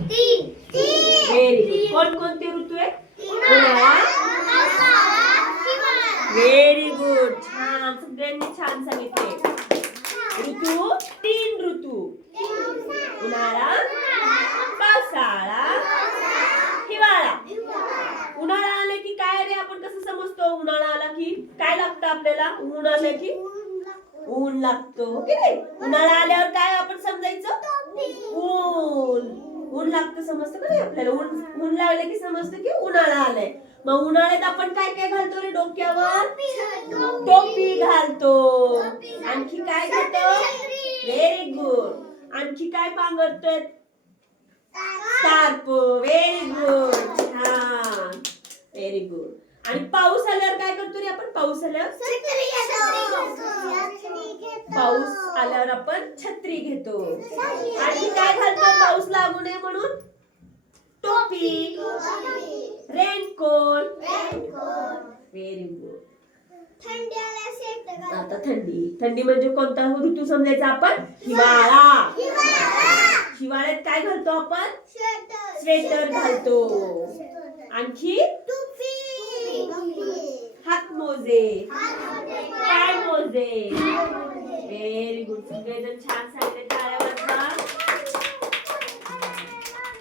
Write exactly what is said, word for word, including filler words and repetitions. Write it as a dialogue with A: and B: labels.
A: Very good. कोणकोणते ऋतू आहेत? उन्हाळा. Very good. छान, सगळ्यांनी छान सांगितले. ऋतू तीन ऋतू. उन्हाळा, पावसाळा, हिवाळा. उन्हाळा आला की काय रे, आपण कसं समजतो? उन्हाळा आला की काय लागतं आपल्याला? ऊन आलं की ऊन लागतो, हो की नाही? उन्हाळा आल्यावर काय आपण समजायचं? ऊन. ऊन लागतं समजतं का नाही आपल्याला? ऊन ऊन लागलं की समजतं की उन्हाळा आलाय. मग उन्हाळ्यात आपण काय काय घालतो रे डोक्यावर? टोपी घालतो. आणखी काय घेतो? Very good. आणखी काय पांघरतोय? स्कार्फ. Very good. छान, व्हेरी गुड. आणि पाऊस आल्यावर काय करतो रे आपण? पाऊस आल्यावर पाऊस आल्यावर आपण छत्री घेतो. आणि काय घालतो पाऊस लागू नये म्हणून? टोपी, रेनकोट. Very good. आता थंडी. थंडी म्हणजे कोणता ऋतू समजायचा आपण? हिवाळा. हिवाळ्यात काय घालतो आपण? स्वेटर घालतो. आणखी हात मोजे, पाय मोजे. Very good. सगळेजण छान सांगितले. टाळ्या वाजवा.